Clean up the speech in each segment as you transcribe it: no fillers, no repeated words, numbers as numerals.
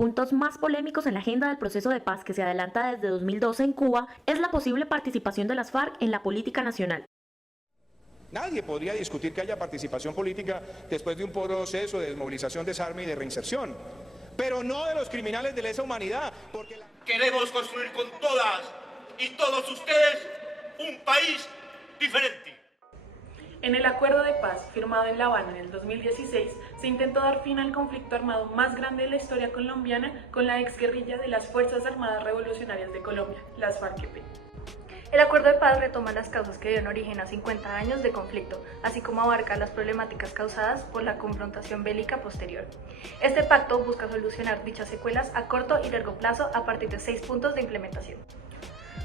puntos más polémicos en la agenda del proceso de paz que se adelanta desde 2012 en Cuba es la posible participación de las FARC en la política nacional. Nadie podría discutir que haya participación política después de un proceso de desmovilización, desarme y de reinserción, pero no de los criminales de lesa humanidad. Queremos construir con todas y todos ustedes un país diferente. En el acuerdo de paz firmado en La Habana en el 2016, se intentó dar fin al conflicto armado más grande de la historia colombiana con la exguerrilla de las Fuerzas Armadas Revolucionarias de Colombia, las FARC-EP. El acuerdo de paz retoma las causas que dieron origen a 50 años de conflicto, así como abarca las problemáticas causadas por la confrontación bélica posterior. Este pacto busca solucionar dichas secuelas a corto y largo plazo a partir de 6 puntos de implementación.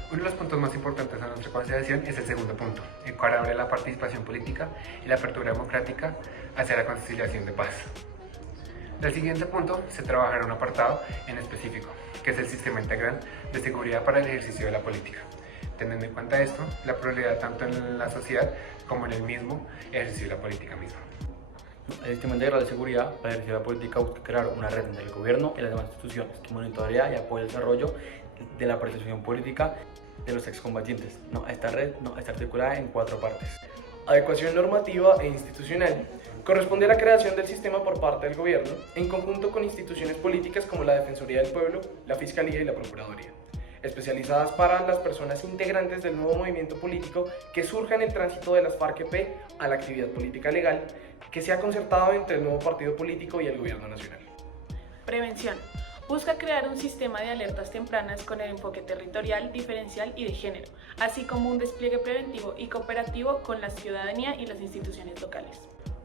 Uno de los puntos más importantes a nuestra consideración es el segundo punto, el cual abre la participación política y la apertura democrática hacia la conciliación de paz. Del siguiente punto se trabajará un apartado en específico, que es el sistema integral de seguridad para el ejercicio de la política. Teniendo en cuenta esto, la pluralidad tanto en la sociedad como en el mismo ejercicio de la política misma. El sistema integral de seguridad para el ejercicio de la política busca crear una red entre el gobierno y las demás instituciones que monitorea y apoya el desarrollo de la participación política de los excombatientes. Esta red está articulada en 4 partes. Adecuación normativa e institucional. Corresponde a la creación del sistema por parte del gobierno, en conjunto con instituciones políticas como la Defensoría del Pueblo, la Fiscalía y la Procuraduría, especializadas para las personas integrantes del nuevo movimiento político que surja en el tránsito de las FARC-EP a la actividad política legal, que sea concertado entre el nuevo partido político y el gobierno nacional. Prevención. Busca crear un sistema de alertas tempranas con el enfoque territorial, diferencial y de género, así como un despliegue preventivo y cooperativo con la ciudadanía y las instituciones locales.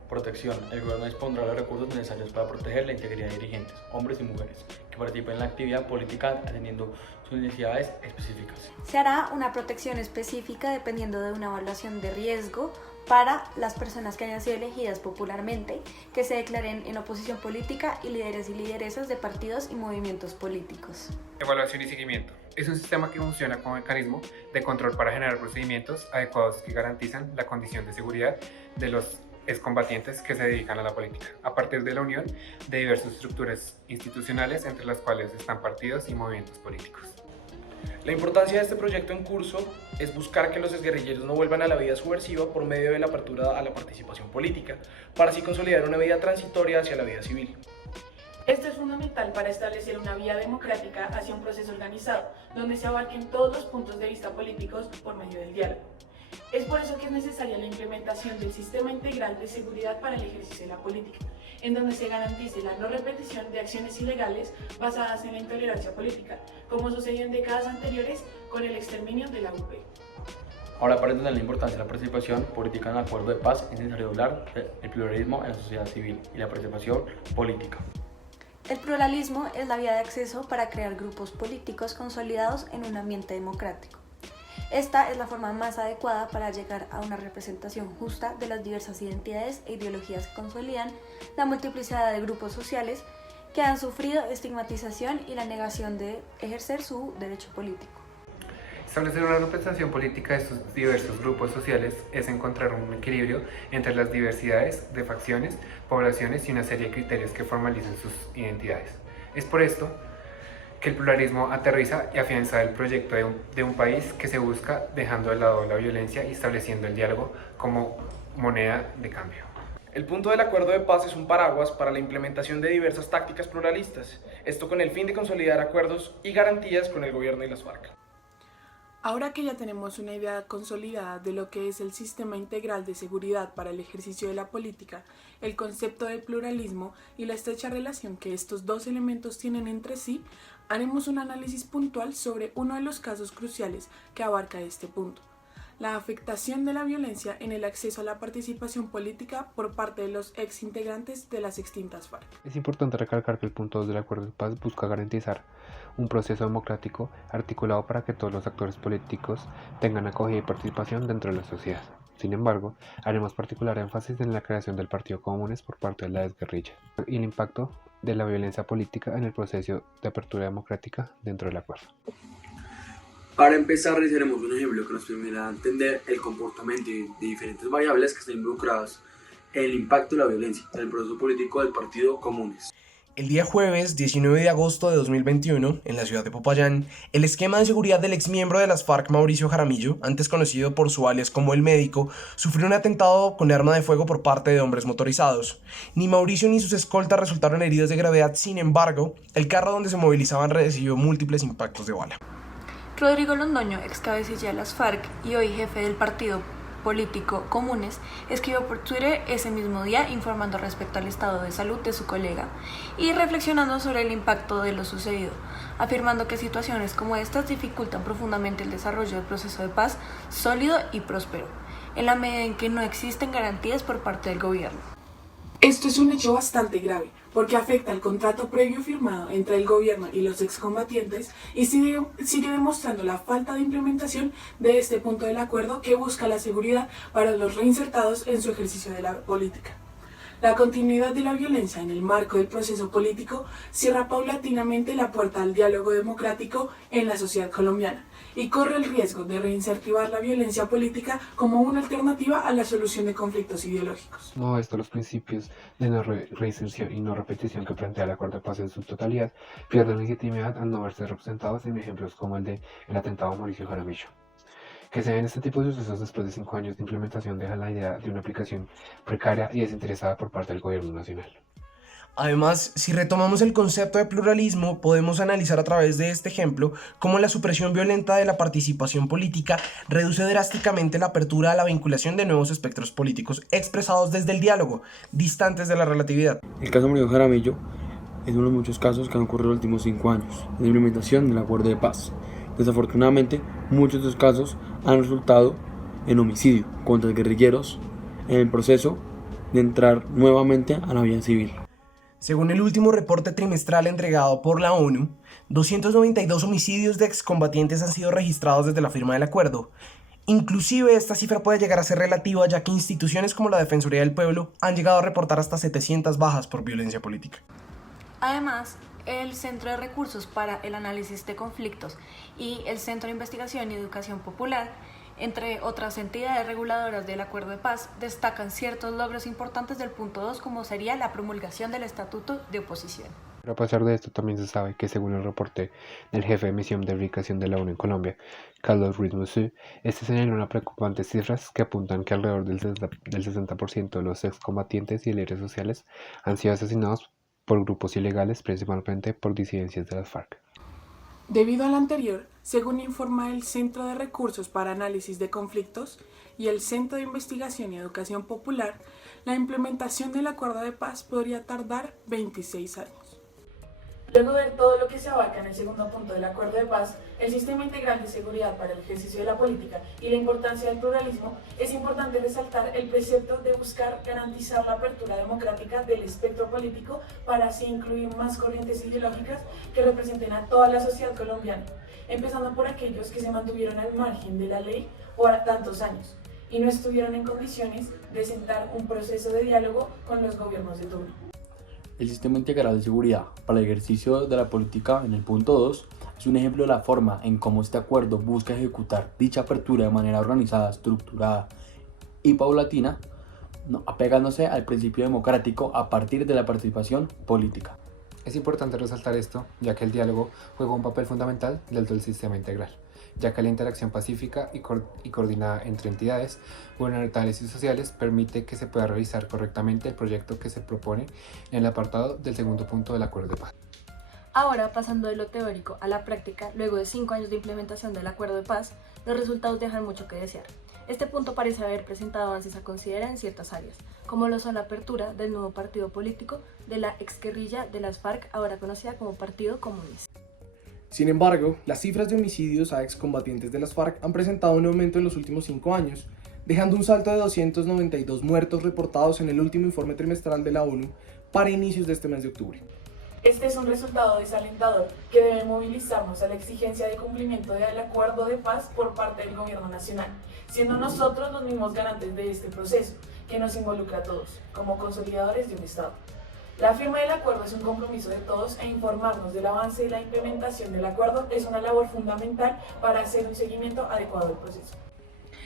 Protección. El gobierno dispondrá de los recursos necesarios para proteger la integridad de dirigentes, hombres y mujeres, que participen en la actividad política atendiendo sus necesidades específicas. Se hará una protección específica dependiendo de una evaluación de riesgo para las personas que hayan sido elegidas popularmente, que se declaren en oposición política y líderes y lideresas de partidos y movimientos políticos. Evaluación y seguimiento. Es un sistema que funciona como mecanismo de control para generar procedimientos adecuados que garantizan la condición de seguridad de los excombatientes que se dedican a la política, a partir de la unión de diversas estructuras institucionales entre las cuales están partidos y movimientos políticos. La importancia de este proyecto en curso es buscar que los exguerrilleros no vuelvan a la vida subversiva por medio de la apertura a la participación política, para así consolidar una vida transitoria hacia la vida civil. Esto es fundamental para establecer una vía democrática hacia un proceso organizado, donde se abarquen todos los puntos de vista políticos por medio del diálogo. Es por eso que es necesaria la implementación del sistema integral de seguridad para el ejercicio de la política, en donde se garantice la no repetición de acciones ilegales basadas en la intolerancia política, como sucedió en décadas anteriores con el exterminio de la UP. Ahora, para entender la importancia de la participación política en el acuerdo de paz, es necesario hablar del pluralismo en la sociedad civil y la participación política. El pluralismo es la vía de acceso para crear grupos políticos consolidados en un ambiente democrático. Esta es la forma más adecuada para llegar a una representación justa de las diversas identidades e ideologías que consolidan la multiplicidad de grupos sociales que han sufrido estigmatización y la negación de ejercer su derecho político. Establecer una representación política de estos diversos grupos sociales es encontrar un equilibrio entre las diversidades de facciones, poblaciones y una serie de criterios que formalicen sus identidades. Es por esto que el pluralismo aterriza y afianza el proyecto de un país que se busca dejando de lado la violencia y estableciendo el diálogo como moneda de cambio. El punto del acuerdo de paz es un paraguas para la implementación de diversas tácticas pluralistas, esto con el fin de consolidar acuerdos y garantías con el gobierno y las FARC. Ahora que ya tenemos una idea consolidada de lo que es el sistema integral de seguridad para el ejercicio de la política, el concepto del pluralismo y la estrecha relación que estos dos elementos tienen entre sí, haremos un análisis puntual sobre uno de los casos cruciales que abarca este punto: la afectación de la violencia en el acceso a la participación política por parte de los exintegrantes de las extintas FARC. Es importante recalcar que el punto 2 del acuerdo de paz busca garantizar un proceso democrático articulado para que todos los actores políticos tengan acogida y participación dentro de la sociedad. Sin embargo, haremos particular énfasis en la creación del Partido Comunes por parte de la exguerrilla y el impacto de la violencia política en el proceso de apertura democrática dentro del acuerdo. Para empezar, realizaremos un ejemplo que nos permitirá entender el comportamiento de diferentes variables que están involucradas en el impacto de la violencia en el proceso político del Partido Comunes. El día jueves 19 de agosto de 2021, en la ciudad de Popayán, el esquema de seguridad del exmiembro de las FARC, Mauricio Jaramillo, antes conocido por su alias como El Médico, sufrió un atentado con arma de fuego por parte de hombres motorizados. Ni Mauricio ni sus escoltas resultaron heridos de gravedad, sin embargo, el carro donde se movilizaban recibió múltiples impactos de bala. Rodrigo Londoño, ex cabecilla de las FARC y hoy jefe del partido político Comunes, escribió por Twitter ese mismo día informando respecto al estado de salud de su colega y reflexionando sobre el impacto de lo sucedido, afirmando que situaciones como estas dificultan profundamente el desarrollo del proceso de paz sólido y próspero, en la medida en que no existen garantías por parte del gobierno. Esto es un hecho bastante grave, porque afecta al contrato previo firmado entre el gobierno y los excombatientes y sigue demostrando la falta de implementación de este punto del acuerdo que busca la seguridad para los reinsertados en su ejercicio de la política. La continuidad de la violencia en el marco del proceso político cierra paulatinamente la puerta al diálogo democrático en la sociedad colombiana y corre el riesgo de reincentivar la violencia política como una alternativa a la solución de conflictos ideológicos. No, esto los principios de no reinserción y no repetición que plantea el acuerdo de paz en su totalidad pierden legitimidad al no verse representados en ejemplos como el de el atentado a Mauricio Jaramillo. Que se den este tipo de sucesos después de 5 años de implementación deja la idea de una aplicación precaria y desinteresada por parte del gobierno nacional. Además, si retomamos el concepto de pluralismo, podemos analizar a través de este ejemplo cómo la supresión violenta de la participación política reduce drásticamente la apertura a la vinculación de nuevos espectros políticos expresados desde el diálogo, distantes de la relatividad. El caso Mauricio Jaramillo es uno de muchos casos que han ocurrido en los últimos 5 años de implementación del acuerdo de paz. Desafortunadamente, muchos de estos casos han resultado en homicidio contra guerrilleros en el proceso de entrar nuevamente a la vida civil. Según el último reporte trimestral entregado por la ONU, 292 homicidios de excombatientes han sido registrados desde la firma del acuerdo. Inclusive esta cifra puede llegar a ser relativa, ya que instituciones como la Defensoría del Pueblo han llegado a reportar hasta 700 bajas por violencia política. Además, el Centro de Recursos para el Análisis de Conflictos y el Centro de Investigación y Educación Popular, entre otras entidades reguladoras del Acuerdo de Paz, destacan ciertos logros importantes del punto 2, como sería la promulgación del Estatuto de Oposición. Pero a pesar de esto, también se sabe que según el reporte del jefe de misión de verificación de la ONU en Colombia, Carlos Ruiz-Mussou, este señala unas preocupantes cifras que apuntan que alrededor del 60% de los excombatientes y líderes sociales han sido asesinados por grupos ilegales, principalmente por disidencias de las FARC. Debido a lo anterior, según informa el Centro de Recursos para Análisis de Conflictos y el Centro de Investigación y Educación Popular, la implementación del Acuerdo de Paz podría tardar 26 años. Luego de todo lo que se abarca en el segundo punto del Acuerdo de Paz, el sistema integral de seguridad para el ejercicio de la política y la importancia del pluralismo, es importante resaltar el precepto de buscar garantizar la apertura democrática del espectro político para así incluir más corrientes ideológicas que representen a toda la sociedad colombiana, empezando por aquellos que se mantuvieron al margen de la ley por tantos años y no estuvieron en condiciones de sentar un proceso de diálogo con los gobiernos de turno. El sistema integral de seguridad para el ejercicio de la política en el punto 2 es un ejemplo de la forma en cómo este acuerdo busca ejecutar dicha apertura de manera organizada, estructurada y paulatina, apegándose al principio democrático a partir de la participación política. Es importante resaltar esto, ya que el diálogo juega un papel fundamental dentro del sistema integral, ya que la interacción pacífica y coordinada entre entidades gubernamentales y sociales permite que se pueda realizar correctamente el proyecto que se propone en el apartado del segundo punto del Acuerdo de Paz. Ahora, pasando de lo teórico a la práctica, luego de 5 años de implementación del Acuerdo de Paz, los resultados dejan mucho que desear. Este punto parece haber presentado avances a considerar en ciertas áreas, como lo son la apertura del nuevo partido político de la exguerrilla de las FARC, ahora conocida como Partido Comunista. Sin embargo, las cifras de homicidios a excombatientes de las FARC han presentado un aumento en los últimos 5 años, dejando un salto de 292 muertos reportados en el último informe trimestral de la ONU para inicios de este mes de octubre. Este es un resultado desalentador que debe movilizarnos a la exigencia de cumplimiento del Acuerdo de Paz por parte del Gobierno Nacional, siendo nosotros los mismos garantes de este proceso, que nos involucra a todos, como consolidadores de un Estado. La firma del acuerdo es un compromiso de todos e informarnos del avance y la implementación del acuerdo es una labor fundamental para hacer un seguimiento adecuado del proceso.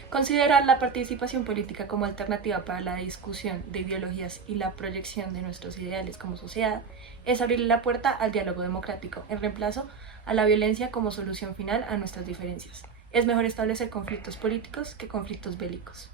Considerar la participación política como alternativa para la discusión de ideologías y la proyección de nuestros ideales como sociedad es abrirle la puerta al diálogo democrático, en reemplazo a la violencia como solución final a nuestras diferencias. Es mejor establecer conflictos políticos que conflictos bélicos.